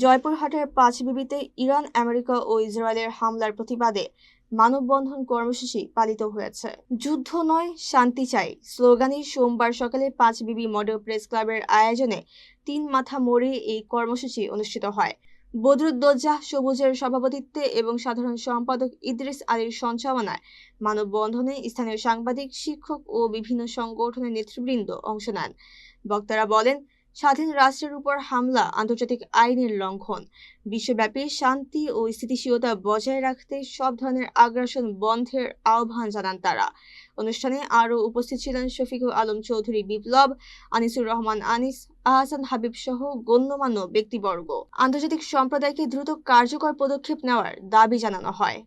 জয়পুরহাটের পাঁচবিবিতে Iran, America ও ইসরায়েলের হামলার প্রতিবাদে মানববন্ধন কর্মসূচি পালিত হয়েছে। যুদ্ধ নয়, শান্তি চাই স্লোগানে সোমবার সকালে পাঁচবিবি মডেল প্রেস ক্লাবের আয়োজনে ৩ মাথা মোড়ে এই কর্মসূচি অনুষ্ঠিত হয়। বদরুদ্দোজা সবুজের সভাপতিত্বে এবং সাধারণ সম্পাদক ইদ্রিস আলীর সঞ্চালনায় মানববন্ধনে স্থানীয় সাংবাদিক, শিক্ষক ও বিভিন্ন সংগঠনের নেতৃবৃন্দ অংশ নেন। বক্তারা বলেন, স্বাধীন রাষ্ট্রের উপর হামলা আন্তর্জাতিক আইনের লঙ্ঘন। বিশ্বব্যাপী শান্তি ও স্থিতিশীলতা বজায় রাখতে সব ধরনের আগ্রাসন বন্ধের আহ্বান জানান তারা। অনুষ্ঠানে আরও উপস্থিত ছিলেন শফিকুল আলম চৌধুরী বিপ্লব, আনিসুর রহমান আনিস, আহসান হাবিব সহ গণ্যমান্য ব্যক্তিবর্গ। আন্তর্জাতিক সম্প্রদায়কে দ্রুত কার্যকর পদক্ষেপ নেওয়ার দাবি জানানো হয়।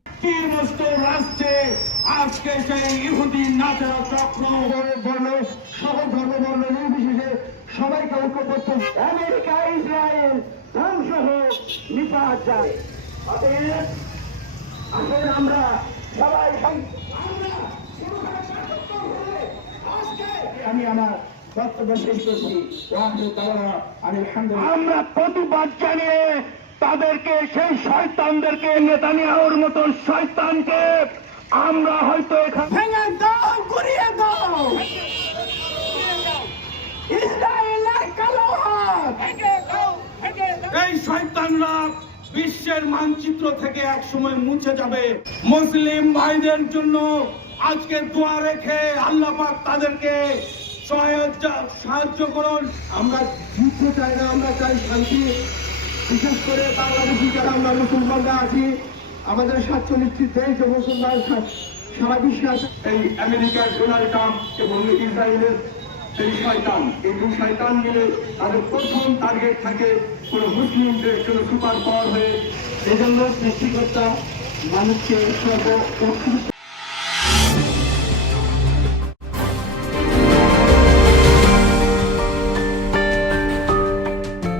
সবাইকে ঐক্যবদ্ধ আমেরিকা, ইসরায়েল ধ্বংস হোক, নিপাত যায়। আসলে আমরা সবাই আমি আমার বক্তব্য শেষ করছি। আমরা প্রতিবাদ জানিয়ে তাদেরকে, সেই শয়তানদেরকে, নেতানিয়াহুর মতো শয়তানকে আমরা হয়তো এখানে ভেঙে দাও, গুড়িয়ে দাও। এই শয়তানরা বিশ্বের মানচিত্র থেকে একসময় মুছে যাবে। মুসলিম ভাইদের জন্য আজকে দোয়া রেখে আল্লাহ পাক তাদেরকে সাহায্য করুন। আমরা যুদ্ধ চাই না, আমরা চাই শান্তি। বিশেষ করে বাংলাদেশি যারা আমরা মুসলমানরা আছি, আমাদের ৪৭টি দেশ ও মুসলমান সারা বিশ্বে আছে। এই আমেরিকার ডোনাল্ড ট্রাম্প এবং ইসরায়েলের এই শয়তান, এই দুই শয়তান মিলে তাদের প্রথম টার্গেট থাকে কোন মুসলিমদের জন্য সুপার পাওয়ার হয়ে। এজন্য সৃষ্টিকর্তা মানুষকে সর্বোৎকৃষ্ট